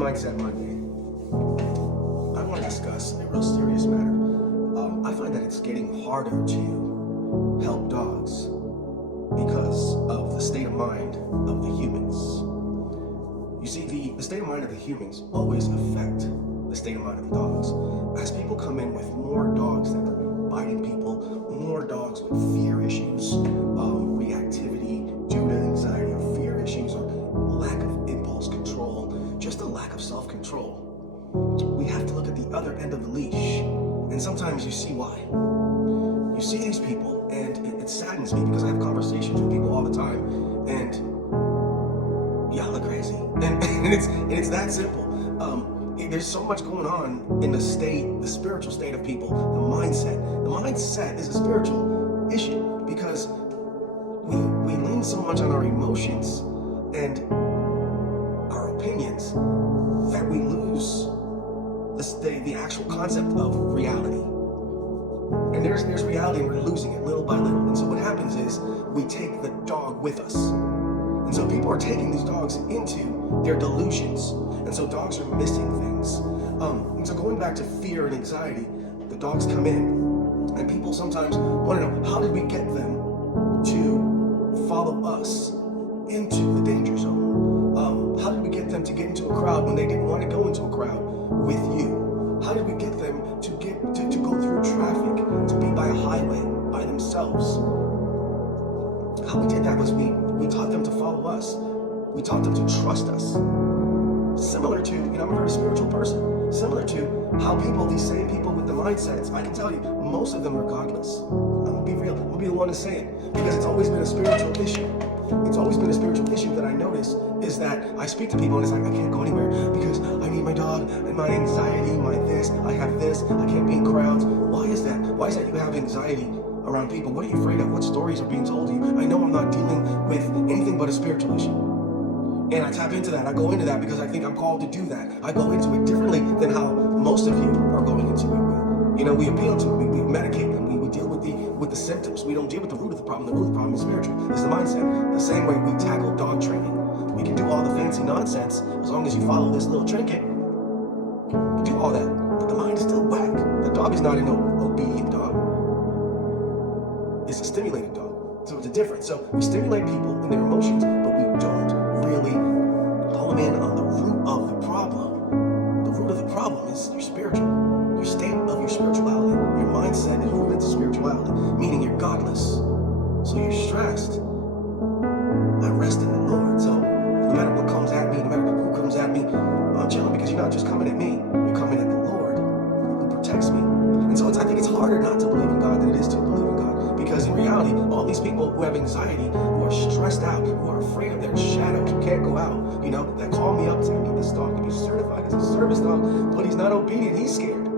Mindset Monday. I want to discuss a real serious matter. I find that it's getting harder to help dogs because of the state of mind of the humans. You see, the state of mind of the humans always affect the state of mind of the dogs. As people come in with more dogs that are biting people, more dogs with fear issues, reactivity due to anxiety or fear issues, or lack of impulse control, just a lack of self-control. We have to look at the other end of the leash, and sometimes you see why. You see these people, and it saddens me because I have conversations with people all the time, and y'all are crazy, and it's that simple. There's so much going on in the spiritual state of people, the mindset. The mindset is a spiritual issue because we lean so much on our emotions and our opinions that we lose the actual concept of reality. And there's reality, and we're losing it little by little. And so what happens is we take the dog with us. And so people are taking these dogs into their delusions. And so dogs are missing things. And so going back to fear and anxiety, the dogs come in, and people sometimes want to know, how did we get them to follow us into the danger zone? How did we get them to get into a crowd when they didn't want to go into a crowd with you? How did we get them to go through traffic, to be by a highway by themselves? How we did that was we taught them to follow us. We taught them to trust us. Similar to, I'm a very spiritual person. Similar to how these same people with the mindsets, I can tell you, most of them are godless. I'm gonna be real. I'm gonna be the one to say it because it's always been a spiritual issue. It's always been a spiritual issue that I notice is that I speak to people and it's like, I can't go anywhere because I need my dog and my anxiety, my this, I have this, I can't be in crowds. Why is that? Why is that you have anxiety around people? What are you afraid of? What stories are being told to you? I know I'm not dealing with anything but a spiritual issue. And I tap into that. I go into that because I think I'm called to do that. I go into it differently than how most of you are going into it. We appeal to it. We medicate them. We deal with the symptoms. We don't deal with the root of the problem. The root of the problem is spiritual. It's the mindset. The same way we tackle dog training. We can do all the fancy nonsense as long as you follow this little trinket. You do all that, but the mind is still whack. The dog is not an obedient dog. It's a stimulated dog. So it's a difference. So we stimulate people in their emotions, but we don't really hone in on the root of the problem. The root of the problem is your state of your spirituality. Your mindset is rooted to spirituality, meaning you're godless. So you're stressed. I rest in the Lord. So no matter what comes at me, no matter who comes at me, I'm chilling because you're not just coming at me, you're coming at the Lord who protects me. And so I think it's harder not to believe in God than it is to believe in God. Because in reality, all these people who have anxiety, who are stressed out, who are afraid of their shadows, who can't go out, that call me up and say, I need this dog to be certified as a service dog, but he's not obedient, he's scared.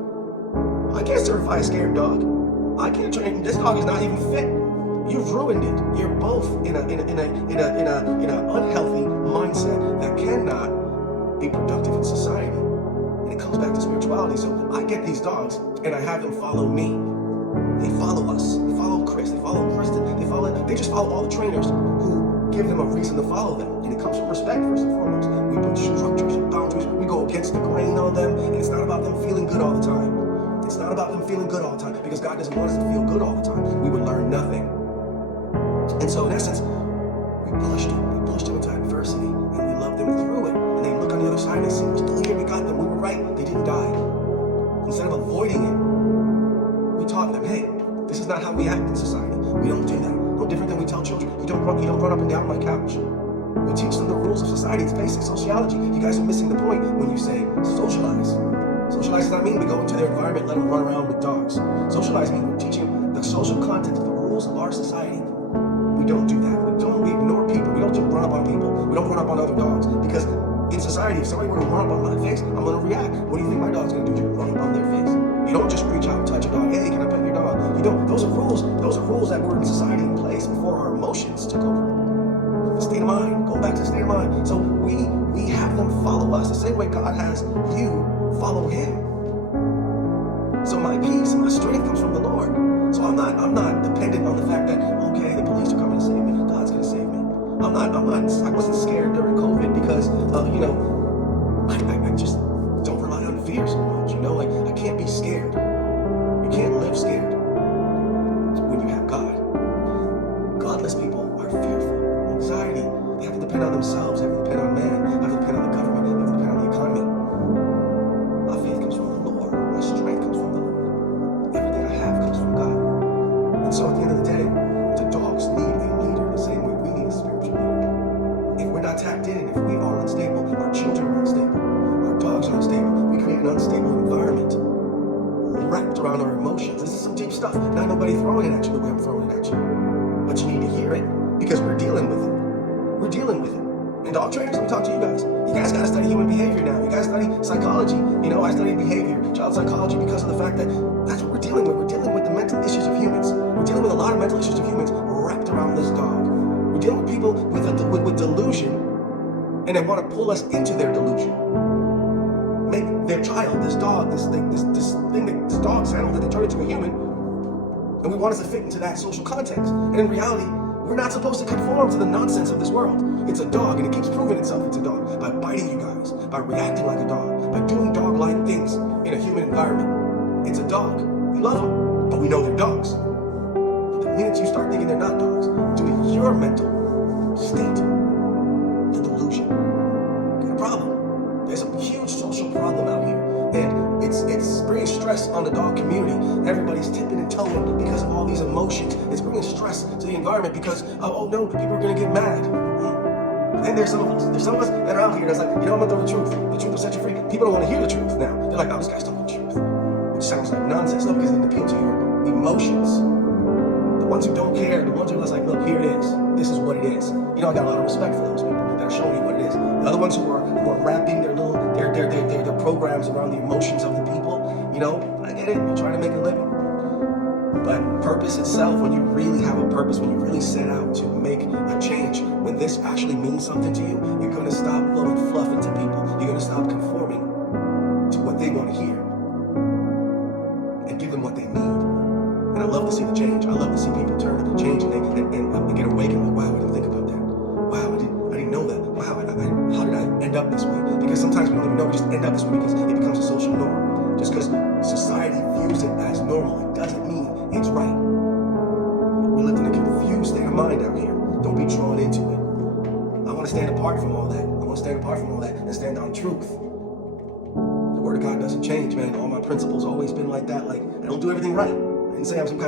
I can't certify a scared dog. I can't train, this dog is not even fit. You've ruined it. You're both in an unhealthy mindset that cannot be productive in society. And it comes back to spirituality. So I get these dogs and I have them follow me. They follow us. They follow Chris. They follow Kristen. They just follow all the trainers who give them a reason to follow them. And it comes from respect first and foremost. We put structures and boundaries. We go against the grain on them. And it's not about them feeling good all the time. It's not about them feeling good all the time because God doesn't want us to feel good all the time. We would learn nothing. And so in essence, we pushed them into adversity, and we loved them through it. And they look on the other side and they see, we're still here, we got them, we were right, they didn't die. Instead of avoiding it, we taught them, hey, this is not how we act in society. We don't do that. No different than we tell children. You don't run up and down my couch. We teach them the rules of society. It's basic sociology. You guys are missing the point when you say socialize. Socialize does not mean we go into their environment, let them run around with dogs. Socialize means we're teaching them the social content of the rules of our society. We don't do that. We ignore people. We don't just run up on people. We don't run up on other dogs. Because in society, if somebody were to run up on my face, I'm going to react. What do you think my dog's going to do? Just run up on their face. You don't just reach out and touch a dog. Hey, can I pet your dog? You don't. Those are rules. Those are rules that were in society in place before our emotions took over. The state of mind. Go back to the state of mind. So we have them follow us the same way God has you follow Him. So my peace and my strength comes from the Lord. So I'm not dependent on the fact that, okay, the police are coming to save me. God's going to save me. I wasn't scared during COVID because, around our emotions. This is some deep stuff. Not nobody throwing it at you the way I'm throwing it at you. But you need to hear it because we're dealing with it. We're dealing with it. And dog trainers, I'm talking to you guys. You guys got to study human behavior now. You guys study psychology. You know, I study behavior, child psychology, because of the fact that that's what we're dealing with. We're dealing with the mental issues of humans. We're dealing with a lot of mental issues of humans wrapped around this dog. We're dealing with people with delusion, and they want to pull us into their delusion. Make their child, this dog, this dog's animal that they turn into a human, and we want us to fit into that social context. And in reality, we're not supposed to conform to the nonsense of this world. It's a dog, and it keeps proving itself it's a dog by biting you guys, by reacting like a dog, by doing dog-like things in a human environment. It's a dog. We love them, but we know they're dogs. But the minute you start thinking they're not dogs, due to your mental state, the delusion, got a problem. There's a huge social problem out here, and it's bringing stress on the dog community. Everybody's tipping and toeing because of all these emotions. It's bringing stress to the environment because, oh no, people are going to get mad. And there's some of us that are out here that's like, you know, I'm going to throw the truth. The truth will set you free. People don't want to hear the truth now. They're like, oh, this guy's talking the truth. Which sounds like nonsense. No, because it appeals to your emotions. The ones who don't care, the ones who are like, look, here it is. This is what it is. You know, I got a lot of respect for those people that are showing you what it is. The other ones who are wrapping their programs around the emotions of the people, you know, I get it. You're trying to make a living. But purpose itself, when you really have a purpose, when you really set out to make a change, when this actually means something to you, you're going to stop blowing fluff into people. You're going to stop conforming to what they want to hear and give them what they need. And I love to see the change. I love to see people turn and change and get awakened. Like, wow, I didn't think about that. Wow, I didn't know that. Wow, how did I end up this way? Because sometimes we don't even know we just end up this way because it becomes a social norm. Just because society views it as normal, it doesn't mean it's right. We live in a confused state of mind out here. Don't be drawn into it. I want to stand apart from all that. I want to stand apart from all that and stand on truth. The word of God doesn't change, man. All my principles always been like that. Like, I don't do everything right. I didn't say I'm some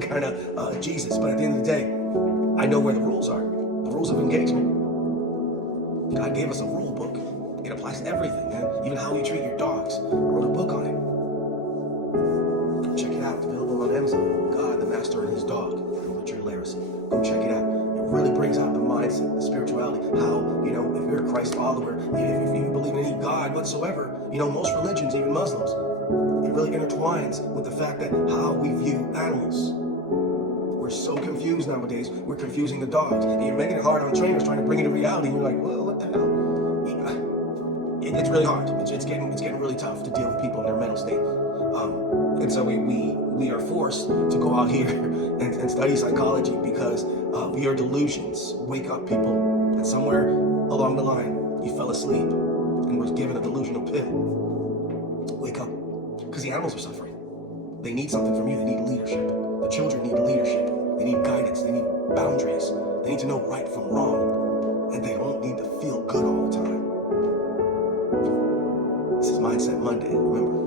kind of Jesus, but at the end of the day, I know where the rules are. The rules of engagement. God gave us a rule book. It applies to everything, man. Even how you treat your dogs. I wrote a book on it. Check it out. It's available on Amazon. God, the Master and His Dog. Richard Larison. Go check it out. It really brings out the mindset, the spirituality. How, you know, if you're a Christ follower, if you believe in any God whatsoever, you know, most religions, even Muslims, it really intertwines with the fact that how we view animals. We're so confused nowadays. We're confusing the dogs. And you're making it hard on trainers trying to bring it to reality. And you're like, well, what the hell? It's really hard. It's getting really tough to deal with people in their mental state. And so we are forced to go out here and study psychology because we are delusions. Wake up, people. And somewhere along the line, you fell asleep and was given a delusional pill. Wake up. Because the animals are suffering. They need something from you. They need leadership. The children need leadership. They need guidance. They need boundaries. They need to know right from wrong. And they don't need to feel good all the time. This is Mindset Monday. Remember,